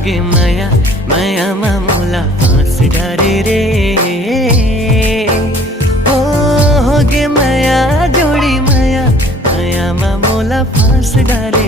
होगे माया माया मामूला फांस डारे रे। ओ होगे माया जोड़ी माया माया मामूला फांस डारे।